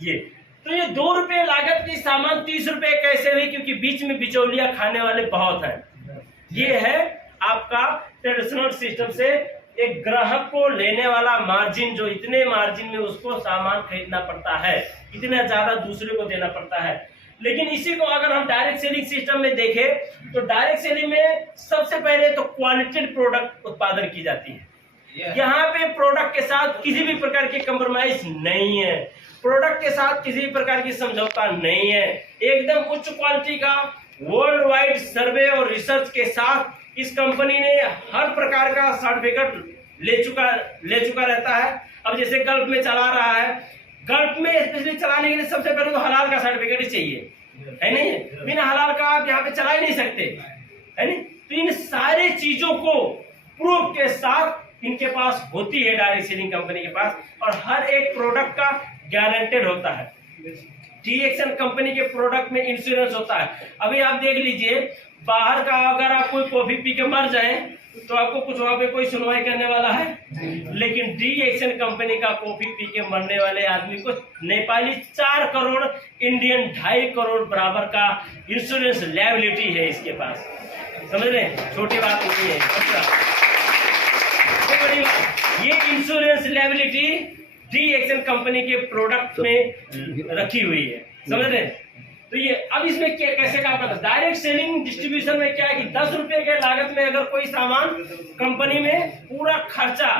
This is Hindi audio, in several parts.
ये तो ये 2 रुपये लागत की सामान 30 रुपये कैसे हुई? क्योंकि बीच में बिचौलिया खाने वाले बहुत हैं। ये है आपका ट्रेडिशनल सिस्टम से एक ग्राहक को लेने वाला मार्जिन, जो इतने मार्जिन में उसको सामान खरीदना पड़ता है, इतना ज्यादा दूसरे को देना पड़ता है। लेकिन इसी को अगर हम डायरेक्ट सेलिंग सिस्टम में देखें तो डायरेक्ट सेलिंग में सबसे पहले तो क्वालिटेड प्रोडक्ट उत्पादन की जाती है। यहाँ पे प्रोडक्ट के साथ किसी भी प्रकार की कंप्रोमाइज नहीं है, प्रोडक्ट के साथ किसी भी प्रकार की समझौता नहीं है। एकदम उच्च क्वालिटी का वर्ल्ड वाइड सर्वे और रिसर्च के साथ इस कंपनी ने हर प्रकार का सर्टिफिकेट ले चुका रहता है। अब जैसे गल्फ में चला रहा है, गल्फ में स्पेशली चलाने के लिए सबसे पहले तो हलाल का सर्टिफिकेट ही चाहिए, है नहीं? बिना हलाल का आप यहाँ पे चला ही नहीं सकते, है नहीं? तो इन सारे चीजों को प्रूफ के साथ इनके पास होती है डायरेक्ट सेलिंग कंपनी के पास, और हर एक प्रोडक्ट का गारंटेड होता है। टीएक्सएन कंपनी के प्रोडक्ट में इंश्योरेंस होता है। अभी आप देख लीजिए, बाहर का अगर आप कोई कॉफी पी के मर जाए तो आपको कुछ वहां पे कोई सुनवाई करने वाला है, लेकिन टीएक्सएन कंपनी का कॉफी पी के मरने वाले आदमी को नेपाली 4 करोड़, इंडियन 2.5 करोड़ बराबर का इंश्योरेंस लायबिलिटी है इसके पास। समझ रहे? छोटी बात नहीं है, बड़ी बात। ये इंश्योरेंस लायबिलिटी टीएक्सएन कंपनी के प्रोडक्ट में रखी हुई है, समझ रहे? तो ये अब इसमें क्या कैसे काम करता है? डायरेक्ट सेलिंग डिस्ट्रीब्यूशन में क्या है कि 10 रुपए के लागत में अगर कोई सामान कंपनी में पूरा खर्चा,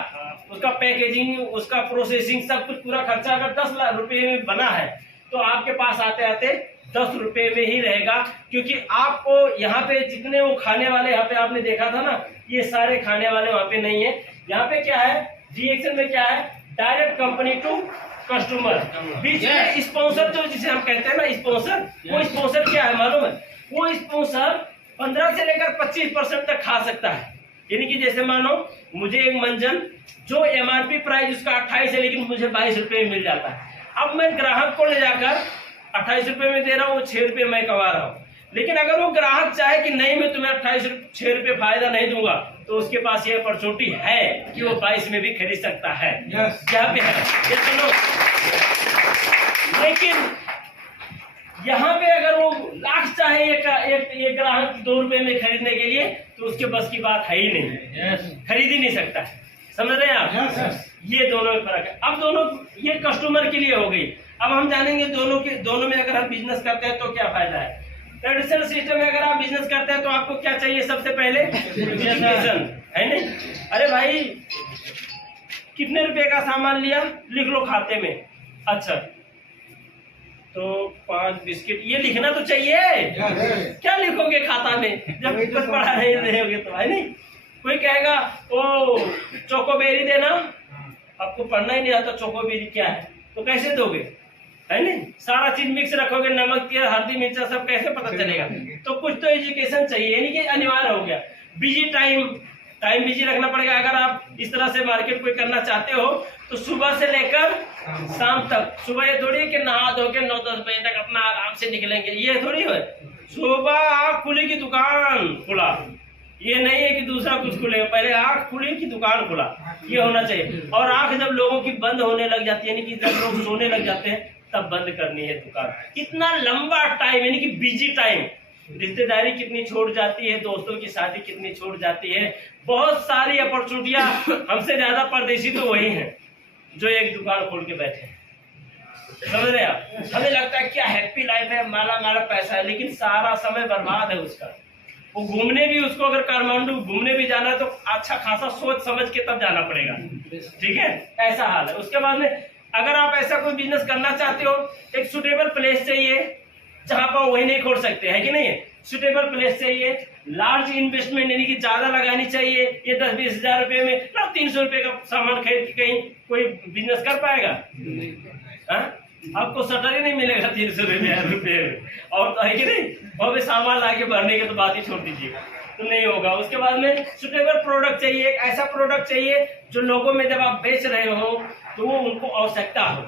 उसका पैकेजिंग, उसका प्रोसेसिंग, सब कुछ पूरा खर्चा अगर 10 लाख रुपए में बना है तो आपके पास आते आते 10 रुपए में ही रहेगा। क्योंकि आपको यहाँ पे जितने वो खाने वाले, यहाँ पे आपने देखा था ना, ये सारे खाने वाले वहाँ पे नहीं है। यहाँ पे क्या है, टीएक्सएन में क्या है, डायरेक्ट कंपनी टू कस्टमर। बीच में स्पॉन्सर, जो जिसे हम कहते हैं ना स्पॉन्सर, वो स्पॉन्सर क्या है मालूम है? वो स्पॉन्सर 15 से लेकर 25% तक खा सकता है। यानी कि जैसे मानो मुझे एक मंजन जो एमआरपी प्राइस उसका 28 है, लेकिन मुझे 22 रुपए में मिल जाता है। अब मैं ग्राहक को ले जाकर 28 रुपए में दे रहा हूँ, 6 रुपए मैं कमा रहा हूँ। लेकिन अगर वो ग्राहक चाहे कि नहीं, मैं तुम्हें 6 रुपए फायदा नहीं दूंगा, तो उसके पास ये अपॉर्चुनिटी है कि वो 22 में भी खरीद सकता है। यहाँ पे है ये सुनो। लेकिन यहाँ पे अगर वो लाख चाहे एक ग्राहक 2 रुपए में खरीदने के लिए, तो उसके बस की बात है ही नहीं, खरीद ही नहीं सकता। समझ रहे हैं आप? ये दोनों में फर्क है। अब दोनों ये कस्टमर के लिए हो गई। अब हम जानेंगे दोनों में अगर हम बिजनेस करते हैं तो क्या फायदा है। ट्रेडिशनल सिस्टम में अगर आप बिजनेस करते हैं तो आपको क्या चाहिए? सबसे पहले एजुकेशन, है नहीं? अरे भाई कितने रुपए का सामान लिया, लिख लो खाते में। अच्छा तो 5 बिस्किट, ये लिखना तो चाहिए। क्या लिखोगे खाता में जब कुछ पढ़ा नहीं रहोगे तो, है नहीं? कोई कहेगा ओ चोकोबेरी देना, आपको पढ़ना ही नहीं आता चोकोबेरी क्या है, तो कैसे दोगे, है नहीं? सारा चीज मिक्स रखोगे, नमक, तेल, हल्दी, मिर्चा, सब कैसे पता चलेगा? तो कुछ तो एजुकेशन चाहिए, यानी कि अनिवार्य हो गया। बिजी टाइम बिजी रखना पड़ेगा। अगर आप इस तरह से मार्केट कोई करना चाहते हो तो सुबह से लेकर शाम तक, सुबह ये थोड़ी है कि नहा धो के 9-10 बजे तक अपना आराम से निकलेंगे, ये थोड़ी है। सुबह आँख खुली की दुकान खुला, ये नहीं है कि दूसरा कुछ खुले, पहले आँख खुली की दुकान खुला, ये होना चाहिए। और आँख जब लोगों की बंद होने लग जाती है, यानी कि जब लोग सोने लग जाते हैं, तब बंद करनी है दुकान। कितना लंबा टाइम, यानी कि बिजी टाइम, रिश्तेदारी कितनी छोड़ जाती है, दोस्तों की शादी कितनी छोड़ जाती है, बहुत सारी अपॉर्चुनिटियां। हमसे ज्यादा परदेशी तो वही हैं जो एक दुकान खोल के बैठे हैं। समझ रहे आप? हमें लगता है क्या हैप्पी लाइफ है, माला पैसा है, लेकिन सारा समय बर्बाद है उसका। वो घूमने भी, उसको अगर काठमांडू घूमने भी जाना है तो अच्छा खासा सोच समझ के तब जाना पड़ेगा, ठीक है? ऐसा हाल है। उसके बाद में अगर आप ऐसा कोई बिजनेस करना चाहते हो, एक सुटेबल प्लेस चाहिए जहां पर वही नहीं खोल सकते, है कि नहीं? सुटेबल प्लेस चाहिए, लार्ज इन्वेस्टमेंट यानी कि ज्यादा लगानी चाहिए। ये 10-20 हजार रुपए में ना 300 रुपए का सामान खरीद के कहीं कोई बिजनेस कर पाएगा? आपको शटर ही नहीं मिलेगा 300 रुपए में, और तो है कि नहीं? और भी सामान लाके भरने की तो बात ही छोड़ दीजिएगा, तो नहीं होगा। उसके बाद में सुटेबल प्रोडक्ट चाहिए, एक ऐसा प्रोडक्ट चाहिए जो लोगों में जब आप बेच रहे हो तो वो उनको आवश्यकता हो,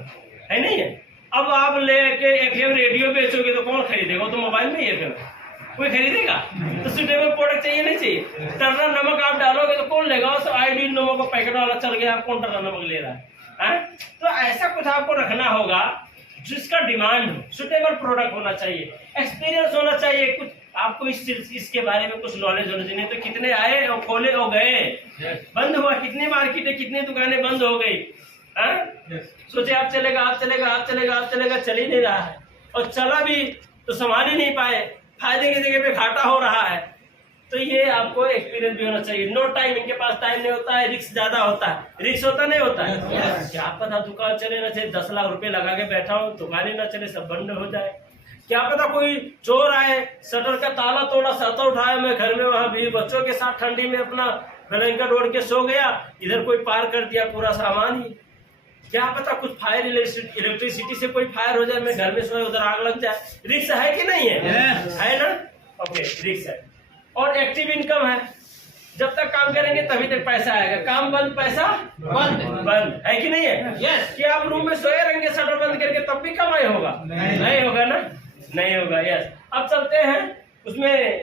है नहीं? अब आप लेके एफएम रेडियो बेचोगे तो कौन खरीदेगा? तो मोबाइल में ही एफएम कोई खरीदेगा? तो सुटेबल प्रोडक्ट चाहिए, नहीं चाहिए? टर्रा नमक आप डालोगे तो कौन लेगा? उस आयोडीन नमक को पैकेट वाला चल गया, कौन टर्रा नमक ले रहा है? तो ऐसा कुछ आपको रखना होगा जिसका डिमांड हो, सुटेबल प्रोडक्ट होना चाहिए, एक्सपीरियंस होना चाहिए, कुछ आपको इसके बारे में कुछ नॉलेज होना चाहिए। तो कितने आए और खोले और गए, बंद हुआ, कितनी मार्केटें कितनी दुकानें बंद हो गई। सोचे आप चलेगा, आप चलेगा, आप चलेगा, आप चलेगा, चल ही नहीं रहा है, और चला भी तो संभाल ही नहीं पाए, फायदे की जगह पे घाटा हो रहा है। तो ये आपको एक्सपीरियंस भी होना चाहिए। नो टाइम, इनके पास टाइम नहीं होता है, रिस्क ज्यादा होता है, रिस्क होता नहीं होता है। क्या पता दुकान चले ना चले, 10 लाख रुपए लगा के बैठा हूँ, दुकान ही ना चले, सब बंद हो जाए। क्या पता कोई चोर आए, शटर का ताला तोड़ा, छाता उठाया, मैं घर में वहां भी बच्चों के साथ ठंडी में अपना ब्लैंकेट ओढ़ के सो गया, इधर कोई पार कर दिया पूरा सामान ही। क्या पता कुछ फायर इलेक्ट्रिसिटी से कोई फायर हो जाए, मैं घर में सोए, उधर आग लग जाए। रिस्क है कि नहीं है? है ना? ओके, रिस्क है। और एक्टिव इनकम है, जब तक काम करेंगे तभी तक पैसा आएगा, काम बंद पैसा बंद है कि नहीं है? यस। कि आप रूम में सोए रहेंगे शटर बंद करके तब भी कमाई होगा? नहीं होगा ना, नहीं होगा। यस। अब चलते हैं उसमें